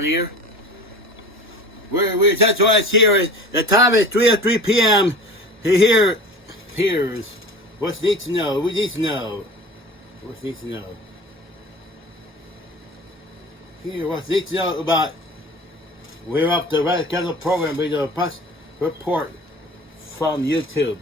on here. We're that's why it's here. The time is 3:03 p.m. Here's what needs to know. We need to know. What needs to know. Here, what needs to know about. We're up to Red Kettle program with a press report from YouTube.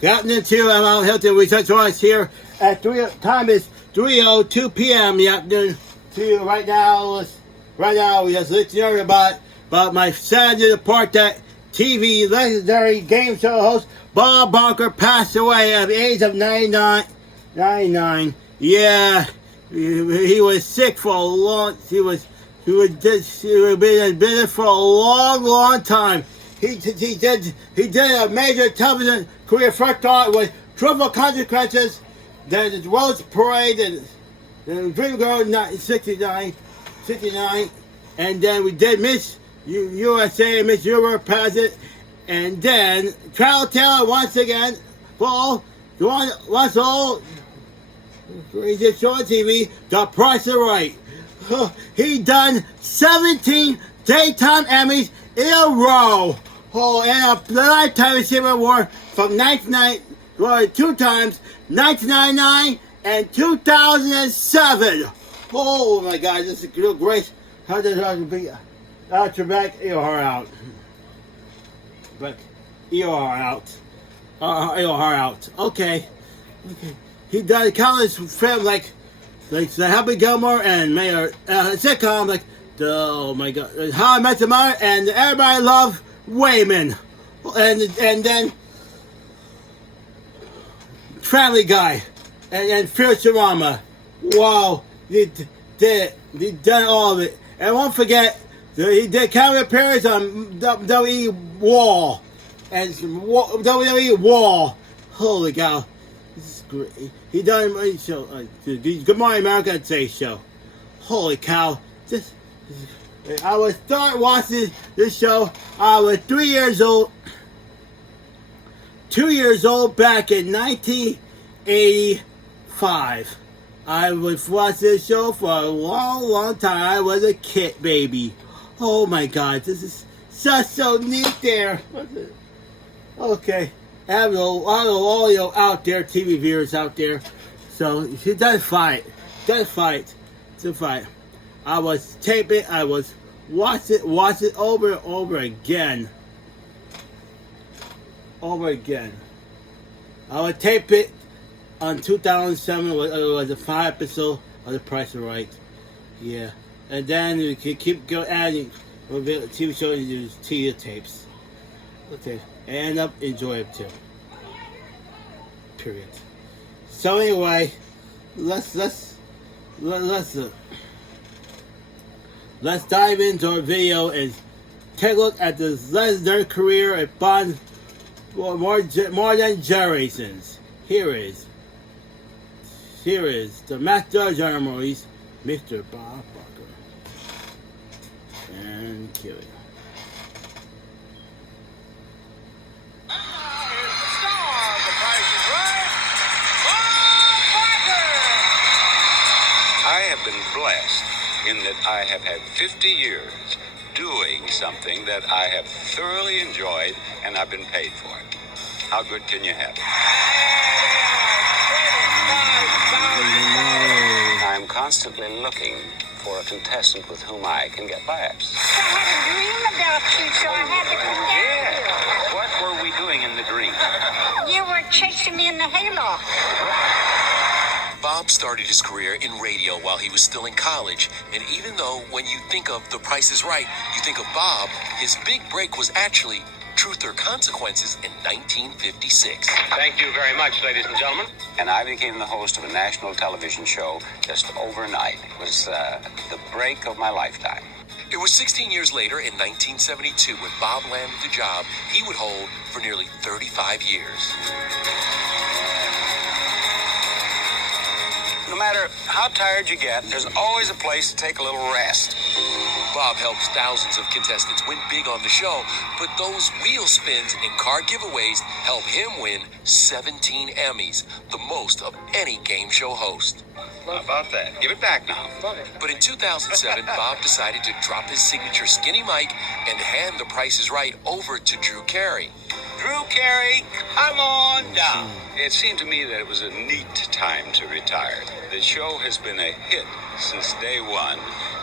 Gotten into Mount Hilton Research Watch here at time is 3:02 p.m. in the afternoon. To right now we just let you know about my sad to depart that TV legendary game show host Bob Barker passed away at the age of 99. Yeah, he was sick for a long. He was been for a long time. He did a major television career. First thought with Triple Consequences, the Rose Parade, and Dream Girl 69, and then we did Miss USA, Miss Europe President, and then Travel Taylor once again. Well, once all he did show on TV, The Price is Right. He done 17 daytime Emmys in a row. Oh, and a Lifetime Achievement Award from 2 times, 1999 and 2007. Oh my God, this is real great. How does it be? Trebek, EOR out. But EOR out. EOR out. Okay. He done countless films like the Happy Gilmore and Mayor sitcom like oh my God, How I Met Your Mother and Everybody Love Wayman, and then Family Guy, and Futurama. Wow, he done all of it. And won't forget, he did camera appearance on WWE Wall and WWE Wall. Holy cow, this is great. He done a show, Good Morning America and Today show. Holy cow, I would start watching this show. I was 3 years old. 2 years old back in 1985. I would watch this show for a long time. I was a kid baby. Oh my God, this is just so neat there. Okay, I have all you out there, TV viewers out there. So she does fight. It's a fight. I was taping. I was watch it over and over again. I would tape it on 2007. It was a 5 episode of The Price is Right. Yeah, and then you can keep adding TV shows and use TV tapes. Okay, and end up enjoying it too. Period. So anyway, let's dive into our video and take a look at this legendary career of Bond for more than generations. Here is the Master of Ceremonies, Mr. Bob Barker. And kill it. I have been blessed in that I have had 50 years doing something that I have thoroughly enjoyed and I've been paid for it. How good can you have it? I'm constantly looking for a contestant with whom I can get laughs. I had a dream about you, so I had to come down here. What were we doing in the dream? You were chasing me in the hayloft. Bob started his career in radio while he was still in college, and even though when you think of The Price is Right, you think of Bob, his big break was actually Truth or Consequences in 1956. Thank you very much, ladies and gentlemen. And I became the host of a national television show just overnight. It was the break of my lifetime. It was 16 years later, in 1972, when Bob landed the job he would hold for nearly 35 years. No matter how tired you get, there's always a place to take a little rest. Bob helps thousands of contestants win big on the show, but those wheel spins and car giveaways help him win 17 Emmys, the most of any game show host. How about that? Give it back now. But in 2007, Bob decided to drop his signature skinny mic and hand The Price is Right over to Drew Carey. Drew Carey, come on down. It seemed to me that it was a neat time to retire. The show has been a hit since day one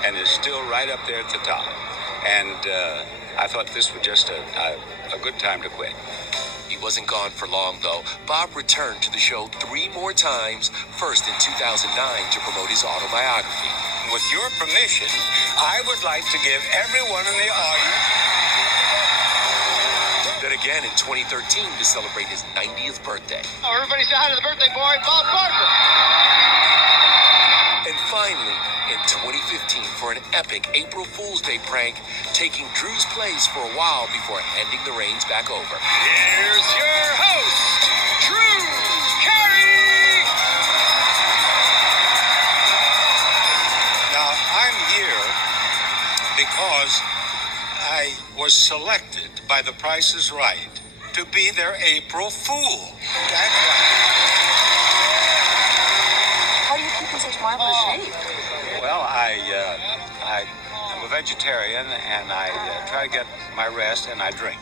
and is still right up there at the top. And I thought this was just a good time to quit. He wasn't gone for long, though. Bob returned to the show 3 more times, first in 2009 to promote his autobiography. With your permission, I would like to give everyone in the audience... Then again in 2013 to celebrate his 90th birthday. Oh, everybody say hi to the birthday boy, Bob Barker. And finally, in 2015 for an epic April Fool's Day prank, taking Drew's place for a while before handing the reins back over. Here's your host, Drew Carey! Now, I'm here because I was selected by The Price is Right to be their April Fool. That's right. How do you keep in such marvelous shape? Well, I'm a vegetarian, and I try to get my rest, and I drink.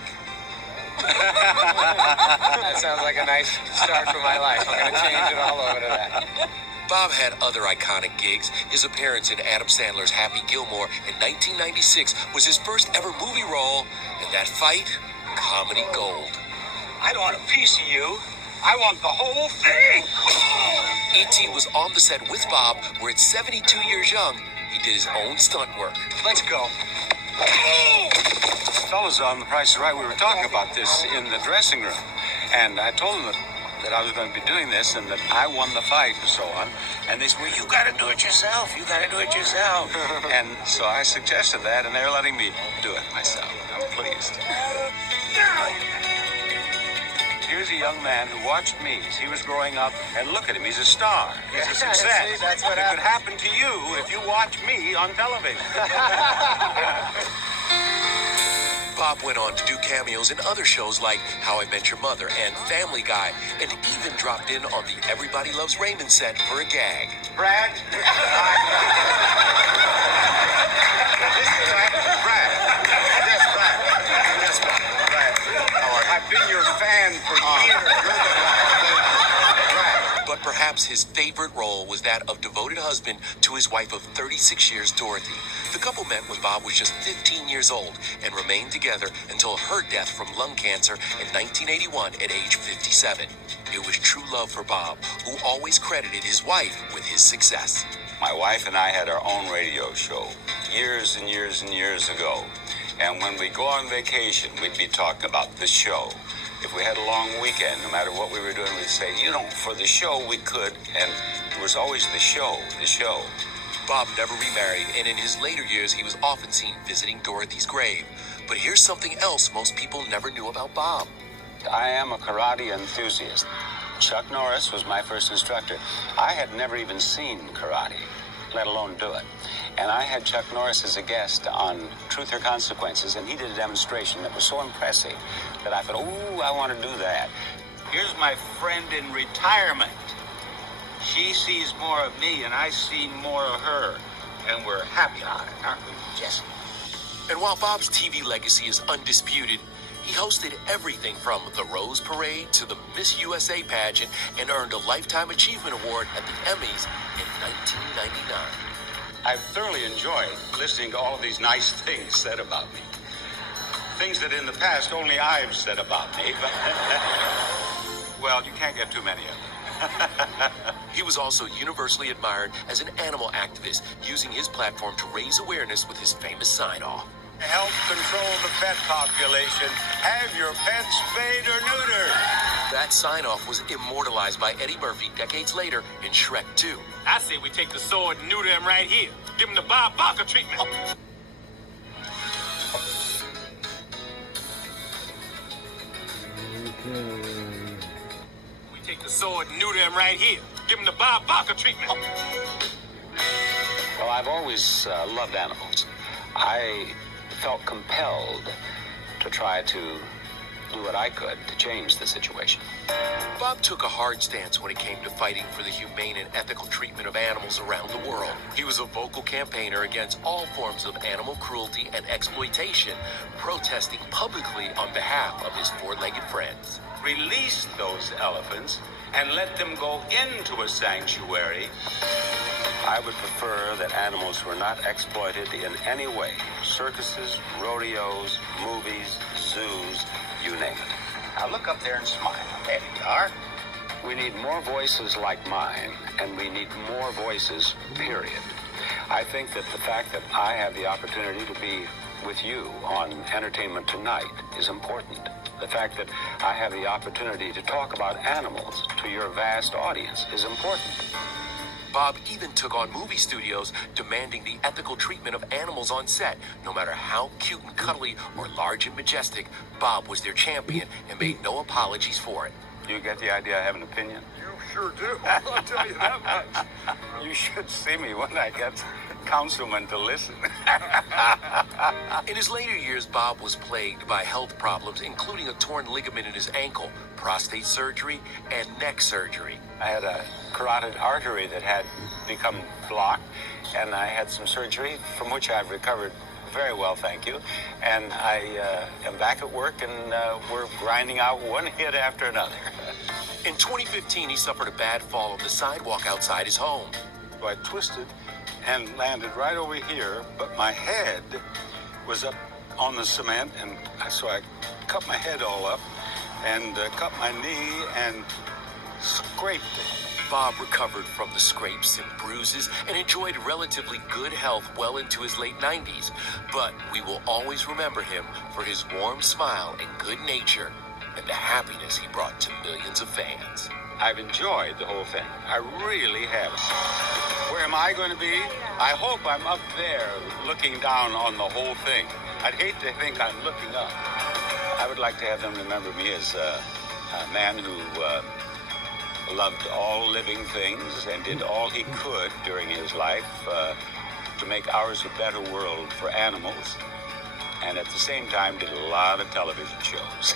That sounds like a nice start for my life. I'm going to change it all over to that. Bob had other iconic gigs. His appearance in Adam Sandler's Happy Gilmore in 1996 was his first ever movie role, and that fight, comedy gold. I don't want a piece of you. I want the whole thing. E.T. was on the set with Bob, where at 72 years young, he did his own stunt work. Let's go. Fellas on The Price is Right, we were talking about this in the dressing room, and I told them that I was going to be doing this and that I won the fight and so on. And they said, well, you got to do it yourself. You got to do it yourself. And so I suggested that, and they're letting me do it myself. I'm pleased. Here's a young man who watched me as he was growing up, and look at him, he's a star. He's a success. See, that's what it could happen to you if you watch me on television. Bob went on to do cameos in other shows like How I Met Your Mother and Family Guy, and even dropped in on the Everybody Loves Raymond set for a gag. Brad? I've been your fan for years. But perhaps his favorite role was that of devoted husband to his wife of 36 years, Dorothy. The couple met when Bob was just 15 years old and remained together until her death from lung cancer in 1981 at age 57. It was true love for Bob, who always credited his wife with his success. My wife and I had our own radio show years and years and years ago. And when we go on vacation, we'd be talking about the show. If we had a long weekend, no matter what we were doing, we'd say, for the show we could. And it was always the show. Bob never remarried, and in his later years, he was often seen visiting Dorothy's grave. But here's something else most people never knew about Bob. I am a karate enthusiast. Chuck Norris was my first instructor. I had never even seen karate, let alone do it. And I had Chuck Norris as a guest on Truth or Consequences, and he did a demonstration that was so impressive that I thought, I want to do that. Here's my friend in retirement. She sees more of me, and I see more of her. And we're happy on it, aren't we, Jesse? And while Bob's TV legacy is undisputed, he hosted everything from the Rose Parade to the Miss USA pageant and earned a Lifetime Achievement Award at the Emmys in 1999. I've thoroughly enjoyed listening to all of these nice things said about me. Things that in the past only I've said about me. But well, you can't get too many of them. He was also universally admired as an animal activist, using his platform to raise awareness with his famous sign-off. Help control the pet population. Have your pets spayed or neutered. That sign-off was immortalized by Eddie Murphy decades later in Shrek 2. I say we take the sword and neuter him right here. Give him the Bob Barker treatment. We take the sword and neuter him right here. Give him the Bob Barker treatment. Well, I've always loved animals. I felt compelled to try to do what I could to change the situation. Bob took a hard stance when it came to fighting for the humane and ethical treatment of animals around the world. He was a vocal campaigner against all forms of animal cruelty and exploitation, protesting publicly on behalf of his four-legged friends. Release those elephants and let them go into a sanctuary. I would prefer that animals were not exploited in any way. Circuses, rodeos, movies, zoos, you name it. Now look up there and smile. There you are. We need more voices like mine, and we need more voices, period. I think that the fact that I have the opportunity to be with you on Entertainment Tonight is important. The fact that I have the opportunity to talk about animals to your vast audience is important. Bob even took on movie studios demanding the ethical treatment of animals on set. No matter how cute and cuddly or large and majestic, Bob was their champion and made no apologies for it. You get the idea I have an opinion? You sure do. I'll tell you that much. You should see me when I get councilmen to listen. In his later years, Bob was plagued by health problems, including a torn ligament in his ankle, prostate surgery, and neck surgery. I had a carotid artery that had become blocked, and I had some surgery from which I've recovered very well, thank you. And I am back at work, and we're grinding out one hit after another. In 2015, he suffered a bad fall on the sidewalk outside his home. So I twisted and landed right over here, but my head was up on the cement, and so I cut my head all up and cut my knee and scraped it. Bob recovered from the scrapes and bruises and enjoyed relatively good health well into his late 90s. But we will always remember him for his warm smile and good nature and the happiness he brought to millions of fans. I've enjoyed the whole thing. I really have. Where am I going to be? I hope I'm up there looking down on the whole thing. I'd hate to think I'm looking up. I would like to have them remember me as a man who loved all living things and did all he could during his life to make ours a better world for animals, and at the same time did a lot of television shows.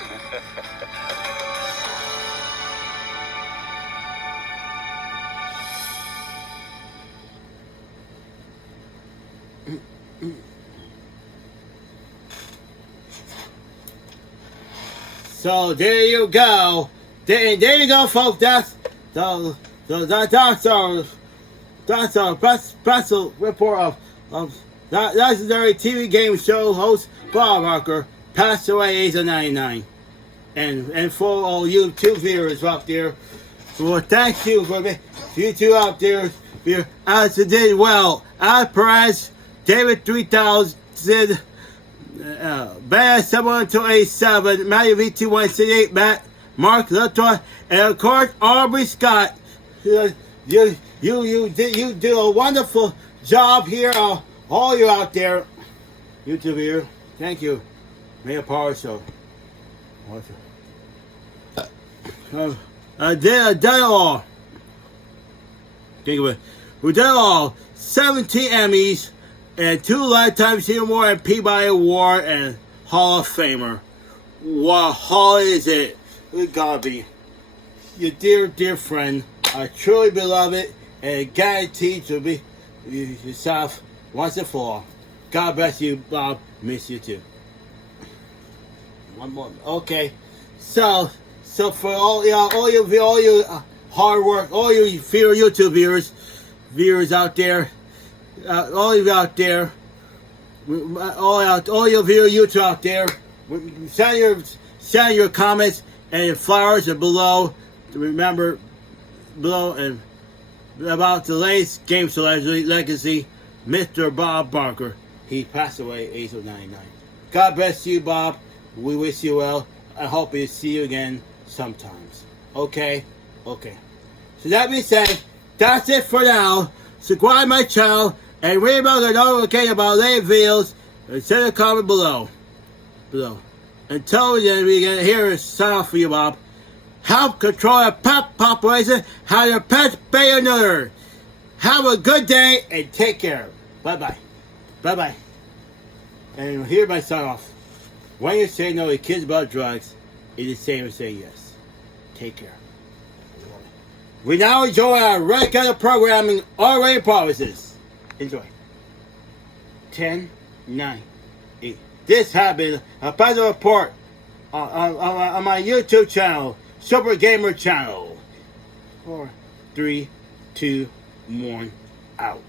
So there you go. There you go, folks. That's our special report of legendary TV game show host Bob Barker passed away age of 99. And for all YouTube viewers out there, well, thank you for you two out there. As you did well, Al Perez, David 3000. Bad 71287, Matthew V2168, Matt, Mark Luttor, and of course Aubrey Scott. You did a wonderful job here. All you out there, YouTube here, thank you. Mayor Power Show. Did all. Think of it. We did all 17 Emmys. And 2 Lifetime Achievement Award and Peabody Award and Hall of Famer. What hall is it? It gotta be your dear friend, a truly beloved, and guaranteed to be yourself once and for all. God bless you, Bob. Miss you too. One more. Okay. So for all your hard work, all your YouTube viewers out there. All of you out there, all your YouTube out there, send your comments and your flowers are below. Remember, below and about the latest game show legacy, Mr. Bob Barker. He passed away age of 99. God bless you, Bob. We wish you well. I hope we see you again sometimes. Okay. So that being said, that's it for now. Subscribe my channel. And remember to notification about latest videos and send a comment below. Until then, we can hear a sound for you, Bob. help control your pet population, how your pets pay another. Have a good day and take care. Bye-bye. Bye-bye. And here's my sign off. When you say no to kids about drugs, it is the same as saying yes. Take care. We now enjoy our regular programming already promises. Enjoy. 10, 9, 8. This has been a Positive Report on my YouTube channel, Super Gamer Channel. 4, 3, 2, 1, out.